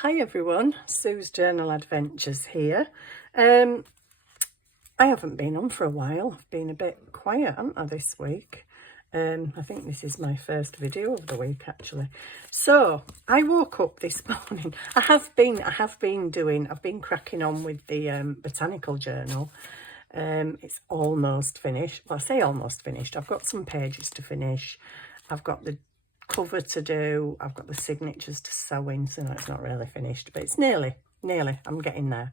Hi everyone, Sue's Journal Adventures here. I haven't been on for a while. I've been a bit quiet, haven't I, this week? I think this is my first video of the week actually. So I woke up this morning. I've been cracking on with the botanical journal. It's almost finished. Well, I say almost finished. I've got some pages to finish. I've got the cover to do. I've got the signatures to sew in, so no, it's not really finished, but it's nearly. I'm getting there.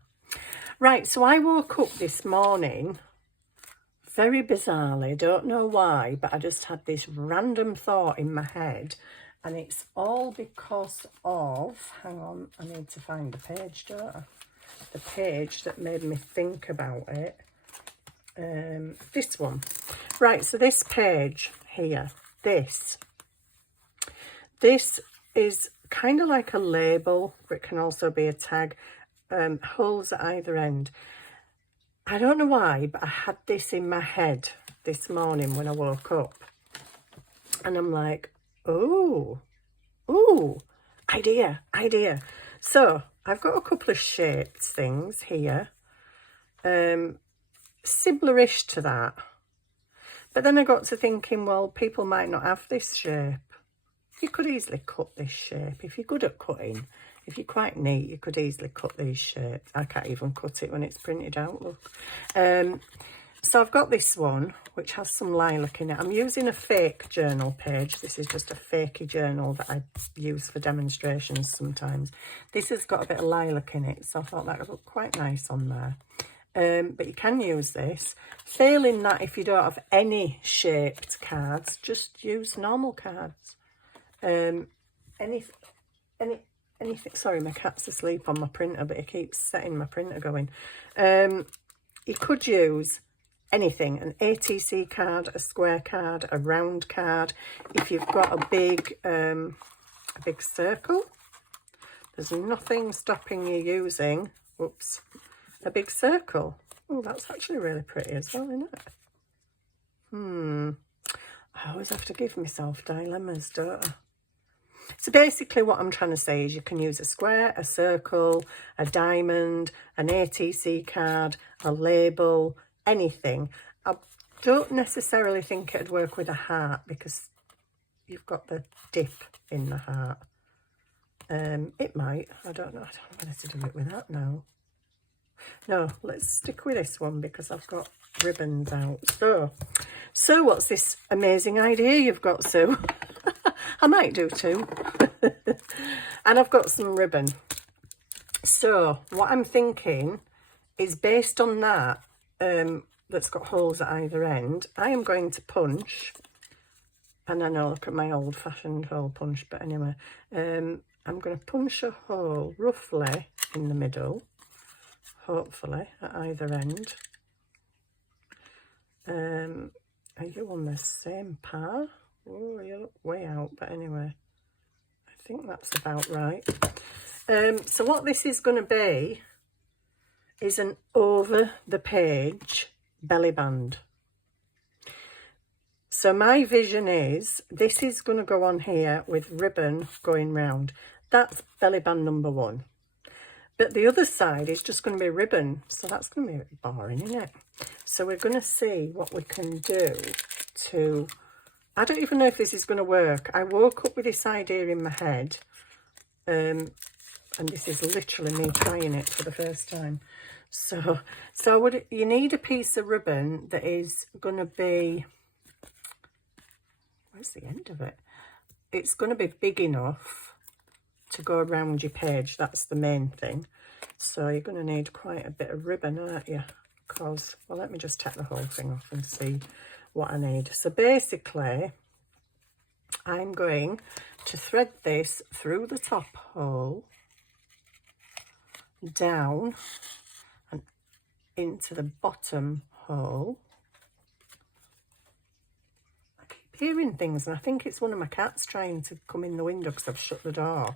Right, so I woke up this morning very bizarrely, don't know why, but I just had this random thought in my head, and it's all because of, hang on, I need to find the page, don't I? The page that made me think about it. This one. Right, so this page here, this is kind of like a label, but it can also be a tag, holes at either end. I don't know why, but I had this in my head this morning when I woke up. And I'm like, ooh, idea. So I've got a couple of shaped things here, similarish to that. But then I got to thinking, well, people might not have this shape. You could easily cut this shape. If you're good at cutting, if you're quite neat, you could easily cut these shapes. I can't even cut it when it's printed out, look. So I've got this one, which has some lilac in it. I'm using a fake journal page. This is just a fakey journal that I use for demonstrations sometimes. This has got a bit of lilac in it, so I thought that would look quite nice on there. But you can use this. Failing that, if you don't have any shaped cards, just use normal cards. Anything, sorry, my cat's asleep on my printer, but it keeps setting my printer going. You could use anything, an ATC card, a square card, a round card. If you've got a big circle, there's nothing stopping you using, whoops, a big circle. Oh, that's actually really pretty as well, isn't it? I always have to give myself dilemmas, don't I? So basically what I'm trying to say is you can use a square, a circle, a diamond, an ATC card, a label, anything. I don't necessarily think it'd work with a heart because you've got the dip in the heart. It might. I don't know. I don't know whether to do it with that now. No, let's stick with this one because I've got ribbons out. So what's this amazing idea you've got, Sue? I might do too. And I've got some ribbon. So what I'm thinking is based on that, that's got holes at either end, I am going to punch, and I know, look at my old-fashioned hole punch, but anyway, I'm going to punch a hole roughly in the middle, hopefully at either end. Are you on the same par? Oh, you look way out, but anyway, I think that's about right. So what this is going to be is an over the page belly band. So my vision is this is going to go on here with ribbon going round. That's belly band number 1. But the other side is just going to be ribbon. So that's going to be a bit boring, isn't it? So we're going to see what we can do to... I don't even know if this is going to work. I woke up with this idea in my head. And this is literally me trying it for the first time. So you need a piece of ribbon that is going to be... Where's the end of it? It's going to be big enough to go around your page. That's the main thing. So you're going to need quite a bit of ribbon, aren't you? Because, well, let me just take the whole thing off and see what I need. So basically, I'm going to thread this through the top hole, down and into the bottom hole. I keep hearing things, and I think it's one of my cats trying to come in the window because I've shut the door.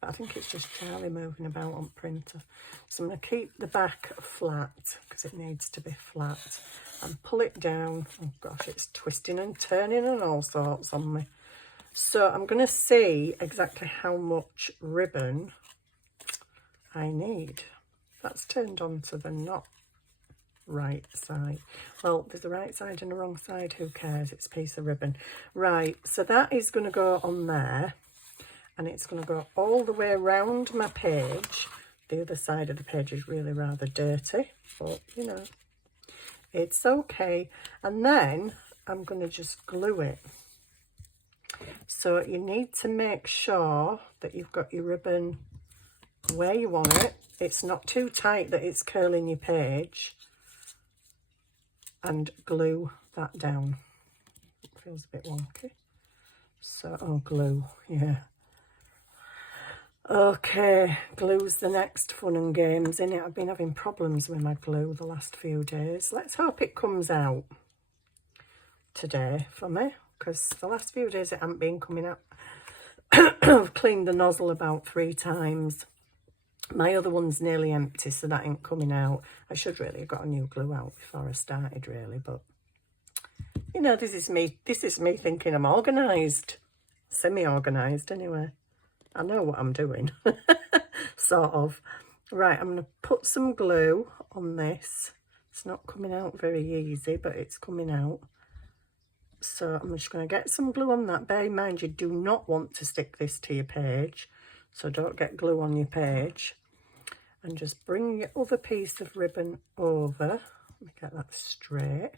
But I think it's just Charlie moving about on printer. So I'm going to keep the back flat because it needs to be flat, and pull it down. Oh gosh, it's twisting and turning and all sorts on me. So I'm going to see exactly how much ribbon I need. That's turned on to the not right side. Well, there's a right side and a wrong side. Who cares? It's a piece of ribbon. Right, so that is going to go on there. And it's going to go all the way around my page. The other side of the page is really rather dirty. But, you know, it's okay. And then I'm going to just glue it. So you need to make sure that you've got your ribbon where you want it. It's not too tight that it's curling your page. And glue that down. It feels a bit wonky. So, oh, glue, yeah. Okay, glue's the next fun and games, innit? I've been having problems with my glue the last few days. Let's hope it comes out today for me, because the last few days it hasn't been coming out. I've cleaned the nozzle about 3 times. My other one's nearly empty, so that ain't coming out. I should really have got a new glue out before I started, really, but you know, this is me thinking I'm organised. Semi-organised, anyway. I know what I'm doing, sort of. Right, I'm going to put some glue on this. It's not coming out very easy, but it's coming out. So I'm just going to get some glue on that. Bear in mind, you do not want to stick this to your page. So don't get glue on your page. And just bring your other piece of ribbon over. Let me get that straight.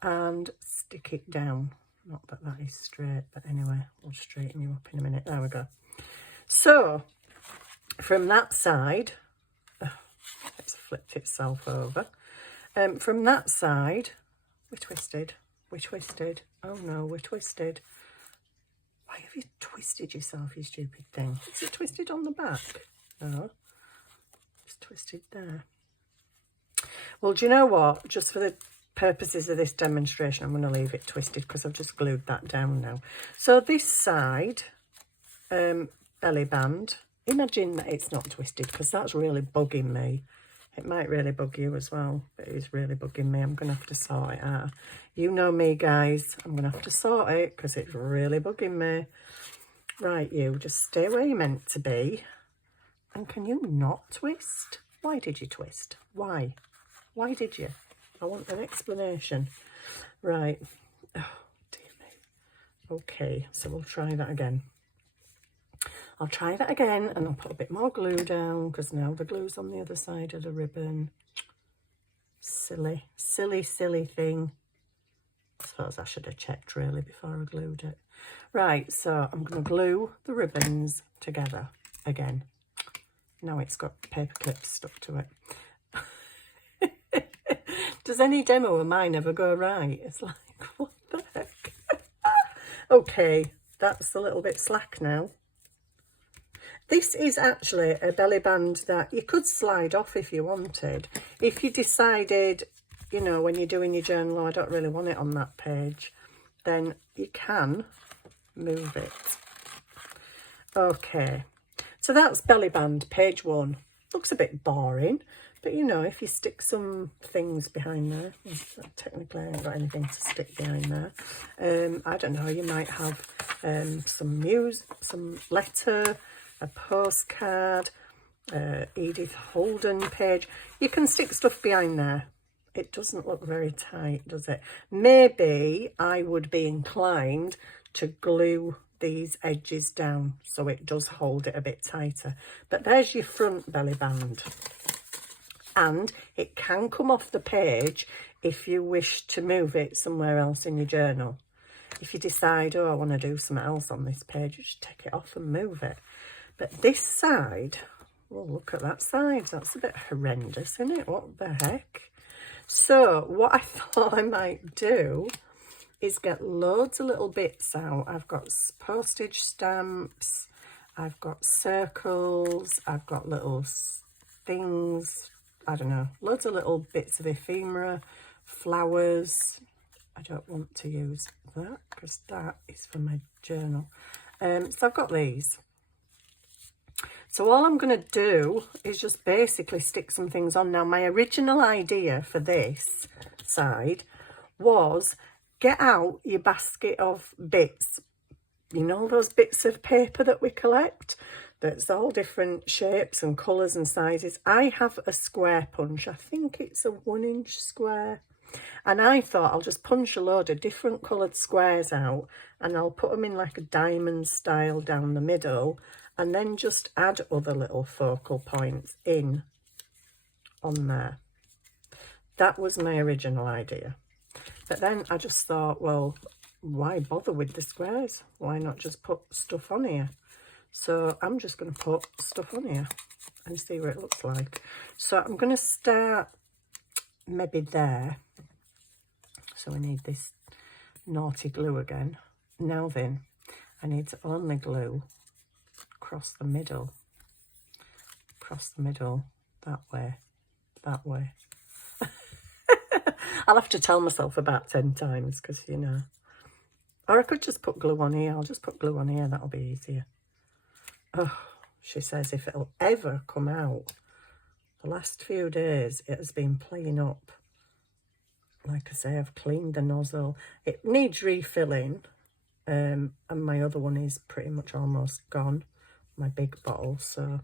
And stick it down. Not that that is straight, but anyway, we'll straighten you up in a minute. There we go. So, from that side, it's flipped itself over. From that side, we're twisted. Oh no, we're twisted. Why have you twisted yourself, you stupid thing? Is it twisted on the back? No, it's twisted there. Well, do you know what? Just for the purposes of this demonstration, I'm going to leave it twisted because I've just glued that down now. So this side, belly band, imagine that it's not twisted because that's really bugging me. It might really bug you as well, but it is really bugging me. I'm going to have to sort it out. You know me, guys. I'm going to have to sort it because it's really bugging me. Right, you, just stay where you're meant to be. And can you not twist? Why did you twist? Why? Why did you? I want an explanation. Right. Oh, dear me. Okay, so we'll try that again. I'll try that again and I'll put a bit more glue down because now the glue's on the other side of the ribbon. Silly, silly, silly thing. I suppose I should have checked really before I glued it. Right, so I'm going to glue the ribbons together again. Now it's got paper clips stuck to it. Does any demo of mine ever go right? It's like, what the heck? Okay, that's a little bit slack now. This is actually a belly band that you could slide off if you wanted. If you decided, you know, when you're doing your journal, oh, I don't really want it on that page, then you can move it. Okay, so that's belly band, page 1. Looks a bit boring, but you know, if you stick some things behind there, technically I ain't got anything to stick behind there. I don't know, you might have some letter, a postcard, Edith Holden page. You can stick stuff behind there. It doesn't look very tight, does it? Maybe I would be inclined to glue these edges down so it does hold it a bit tighter. But there's your front belly band. And it can come off the page if you wish to move it somewhere else in your journal. If you decide, oh, I want to do something else on this page, you just take it off and move it. But this side, well, look at that side. That's a bit horrendous, isn't it? What the heck? So what I thought I might do is get loads of little bits out. I've got postage stamps, I've got circles, I've got little things, I don't know, loads of little bits of ephemera, flowers. I don't want to use that because that is for my journal. So I've got these. So all I'm going to do is just basically stick some things on. Now, my original idea for this side was get out your basket of bits. You know, those bits of paper that we collect? that's all different shapes and colours and sizes. I have a square punch. I think it's a 1-inch square. And I thought I'll just punch a load of different coloured squares out and I'll put them in like a diamond style down the middle and then just add other little focal points in on there. That was my original idea. But then I just thought, well, why bother with the squares? Why not just put stuff on here? So I'm just going to put stuff on here and see what it looks like. So I'm going to start maybe there. So we need this naughty glue again. Now then, I need to only glue across the middle, that way. I'll have to tell myself about 10 times because, you know. Or I could just put glue on here. I'll just put glue on here. That'll be easier. Oh, she says if it'll ever come out. The last few days it has been playing up. Like I say, I've cleaned the nozzle. It needs refilling. And my other one is pretty much almost gone. My big bottle. So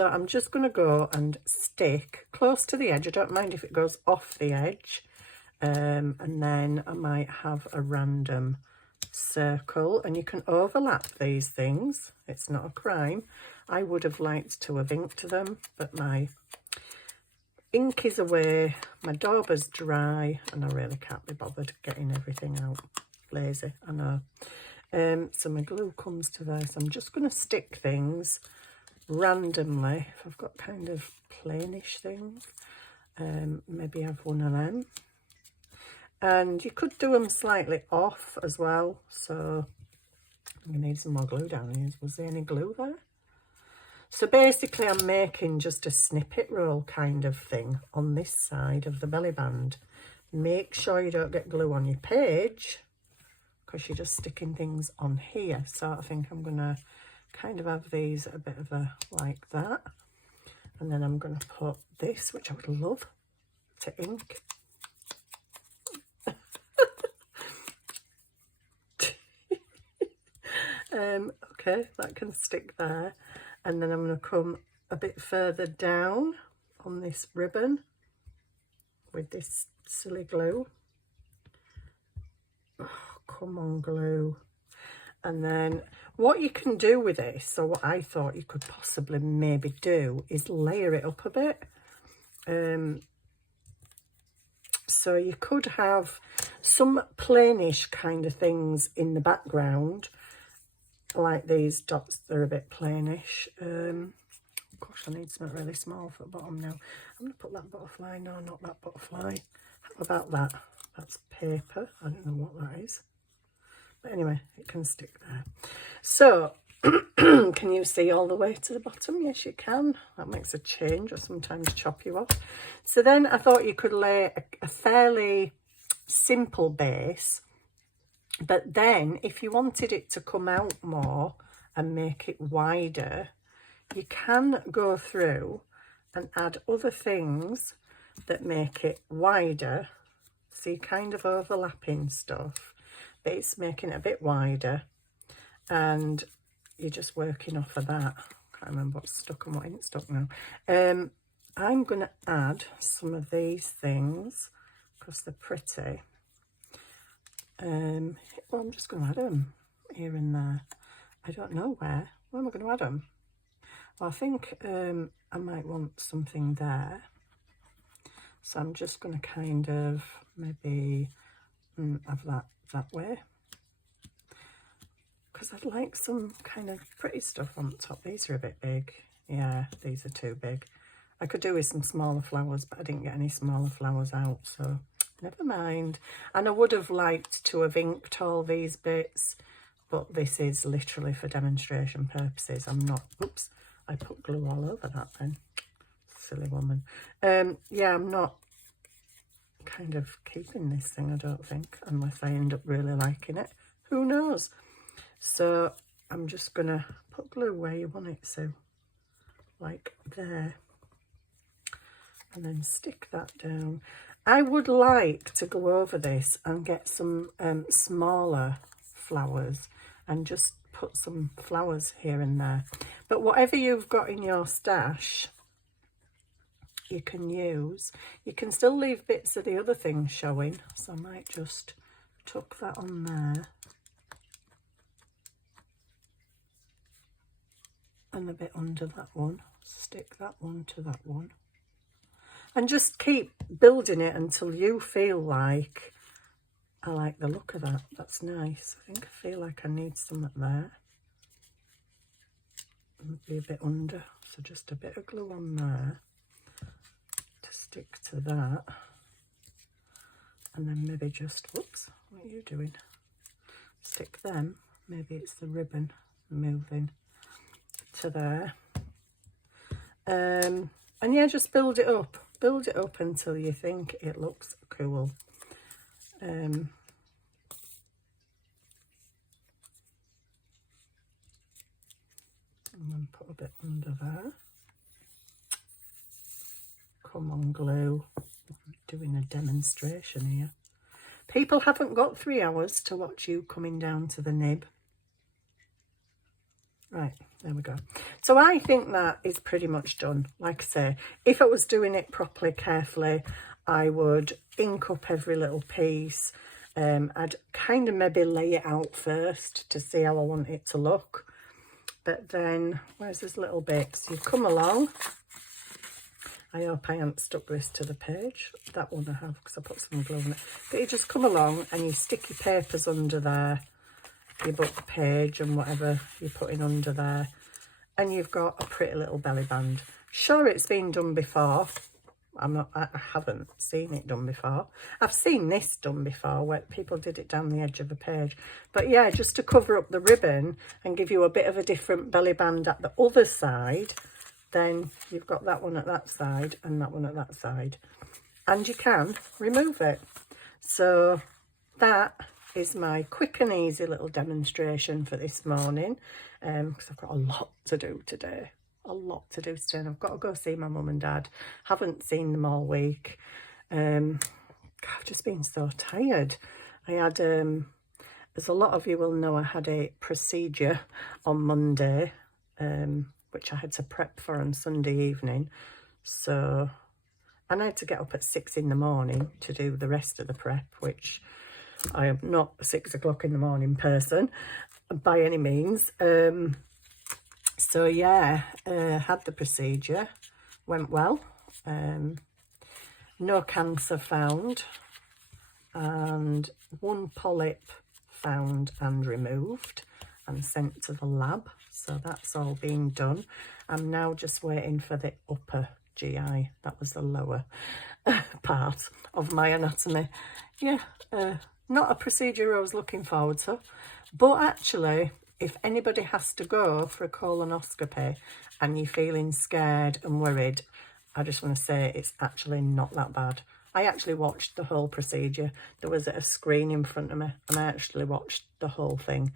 I'm just going to go and stick close to the edge. I don't mind if it goes off the edge. And then I might have a random circle. And you can overlap these things. It's not a crime. I would have liked to have inked them, but my ink is away, my dauber's dry, and I really can't be bothered getting everything out. Lazy, I know. So my glue comes to there, so I'm just going to stick things randomly. If I've got kind of plainish things, maybe have one of them. And you could do them slightly off as well, so I'm going to need some more glue down here. Was there any glue there? So basically I'm making just a snippet roll kind of thing on this side of the belly band. Make sure you don't get glue on your page because you're just sticking things on here. So I think I'm going to kind of have these a bit of a like that. And then I'm going to put this, which I would love to ink. Okay, that can stick there. And then I'm going to come a bit further down on this ribbon with this silly glue. Oh, come on, glue. And then what you can do with this, or what I thought you could possibly maybe do, is layer it up a bit. So you could have some plainish kind of things in the background, like these dots. They're a bit plainish. Gosh, I need something really small for the bottom now. I'm going to put that butterfly. No, not that butterfly. How about that? That's paper. I don't know what that is. But anyway, it can stick there. So, can you see all the way to the bottom? Yes, you can. That makes a change, or sometimes chop you off. So then I thought you could lay a fairly simple base. But then if you wanted it to come out more and make it wider, you can go through and add other things that make it wider. So you're kind of overlapping stuff, but it's making it a bit wider. And you're just working off of that. Can't remember what's stuck and what ain't stuck now. I'm going to add some of these things because they're pretty. Well, I'm just going to add them here and there. I don't know where. Where am I going to add them? Well, I think I might want something there. So I'm just going to kind of maybe have that way. Because I'd like some kind of pretty stuff on top. These are a bit big. Yeah, these are too big. I could do with some smaller flowers, but I didn't get any smaller flowers out, so never mind. And I would have liked to have inked all these bits, but this is literally for demonstration purposes. I'm not, oops, I put glue all over that then. Silly woman. Yeah, I'm not kind of keeping this thing, I don't think, unless I end up really liking it. Who knows? So I'm just going to put glue where you want it, so like there. And then stick that down. I would like to go over this and get some smaller flowers and just put some flowers here and there. But whatever you've got in your stash, you can use. You can still leave bits of the other things showing. So I might just tuck that on there. And a bit under that one. Stick that one to that one. And just keep building it until you feel like, I like the look of that. That's nice. I think I feel like I need some there. Maybe a bit under. So just a bit of glue on there to stick to that. And then maybe just, whoops, what are you doing? Stick them. Maybe it's the ribbon moving to there. And yeah, just build it up. Build it up until you think it looks cool. And then put a bit under there. Come on, glue. I'm doing a demonstration here. People haven't got 3 hours to watch you coming down to the nib. Right, there we go. So I think that is pretty much done. Like I say, if I was doing it properly, carefully, I would ink up every little piece. I'd kind of maybe lay it out first to see how I want it to look. But then, where's this little bit? So you come along. I hope I haven't stuck this to the page. That one I have because I put some glue on it. But you just come along and you stick your papers under there, your book page and whatever you're putting under there. And you've got a pretty little belly band. Sure, it's been done before. I haven't seen it done before. I've seen this done before where people did it down the edge of a page. But yeah, just to cover up the ribbon and give you a bit of a different belly band at the other side, then you've got that one at that side and that one at that side. And you can remove it. So that is my quick and easy little demonstration for this morning. Because I've got a lot to do today. And I've got to go see my mum and dad. Haven't seen them all week. I've just been so tired. I had, as a lot of you will know, I had a procedure on Monday, which I had to prep for on Sunday evening. So, and I had to get up at 6 in the morning to do the rest of the prep, which I am not a 6 o'clock in the morning person by any means. So yeah, had the procedure, went well, no cancer found, and 1 polyp found and removed and sent to the lab. So that's all been done. I'm now just waiting for the upper GI. That was the lower part of my anatomy. Yeah, not a procedure I was looking forward to, but actually, if anybody has to go for a colonoscopy and you're feeling scared and worried, I just want to say it's actually not that bad. I actually watched the whole procedure. There was a screen in front of me and I actually watched the whole thing.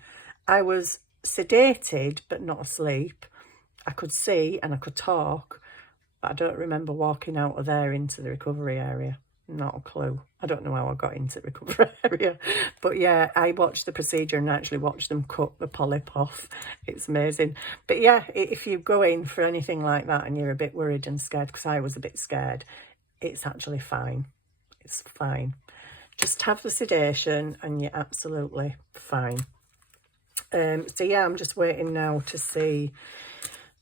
I was sedated but not asleep. I could see and I could talk, but I don't remember walking out of there into the recovery area. Not a clue. I don't know how I got into the recovery area. But yeah, I watched the procedure and actually watched them cut the polyp off. It's amazing. But yeah, if you go in for anything like that and you're a bit worried and scared, because I was a bit scared, it's actually fine. It's fine. Just have the sedation and you're absolutely fine. So yeah, I'm just waiting now to see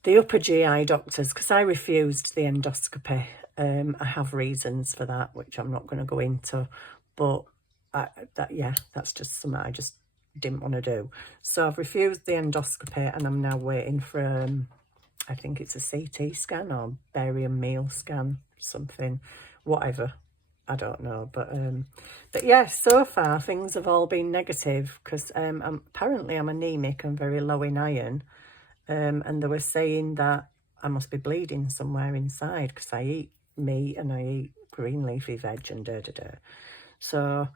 the upper GI doctors because I refused the endoscopy. I have reasons for that, which I'm not going to go into, but that's just something I just didn't want to do. So I've refused the endoscopy and I'm now waiting for, I think it's a CT scan or barium meal scan, something, whatever. I don't know, but yeah, so far things have all been negative because apparently I'm anemic and very low in iron, and they were saying that I must be bleeding somewhere inside because I eat meat and I eat green leafy veg and da-da-da. So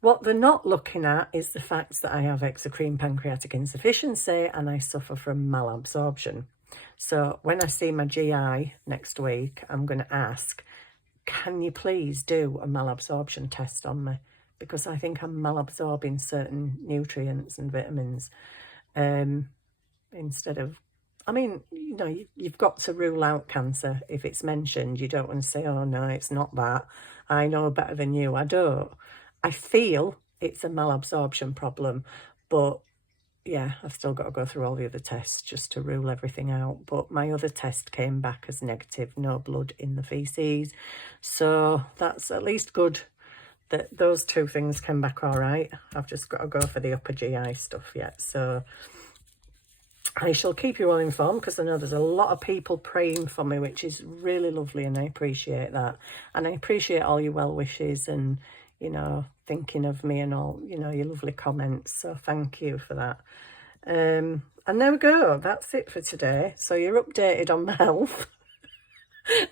what they're not looking at is the fact that I have exocrine pancreatic insufficiency and I suffer from malabsorption. So when I see my GI next week, I'm going to ask, can you please do a malabsorption test on me? Because I think I'm malabsorbing certain nutrients and vitamins. instead of, I mean, you know, you've got to rule out cancer if it's mentioned. You don't want to say, oh no, it's not that. I know better than you. I don't. I feel it's a malabsorption problem, but yeah, I've still got to go through all the other tests just to rule everything out. But my other test came back as negative, no blood in the feces. So that's at least good that those two things came back all right. I've just got to go for the upper GI stuff yet. So I shall keep you all informed, because I know there's a lot of people praying for me, which is really lovely, and I appreciate that. And I appreciate all your well wishes and, you know, thinking of me and all, you know, your lovely comments. So thank you for that. And there we go. That's it for today. So you're updated on my health.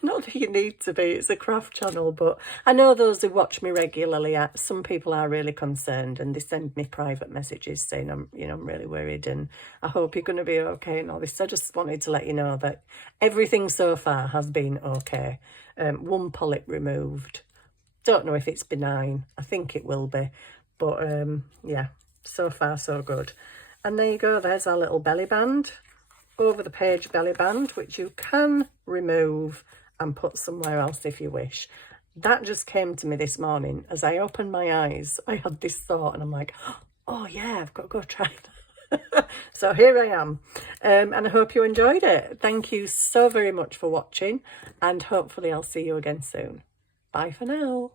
Not that you need to be, it's a craft channel, but I know those who watch me regularly, some people are really concerned, and they send me private messages saying, I'm really worried and I hope you're going to be okay and all this. I just wanted to let you know that everything so far has been okay. One polyp removed. Don't know if it's benign. I think it will be. But yeah, so far so good. And there you go. There's our little belly band. Over the page belly band, which you can remove and put somewhere else if you wish. That just came to me this morning. As I opened my eyes, I had this thought and I'm like, oh yeah, I've got to go try that. So here I am. And I hope you enjoyed it. Thank you so very much for watching, and hopefully I'll see you again soon. Bye for now.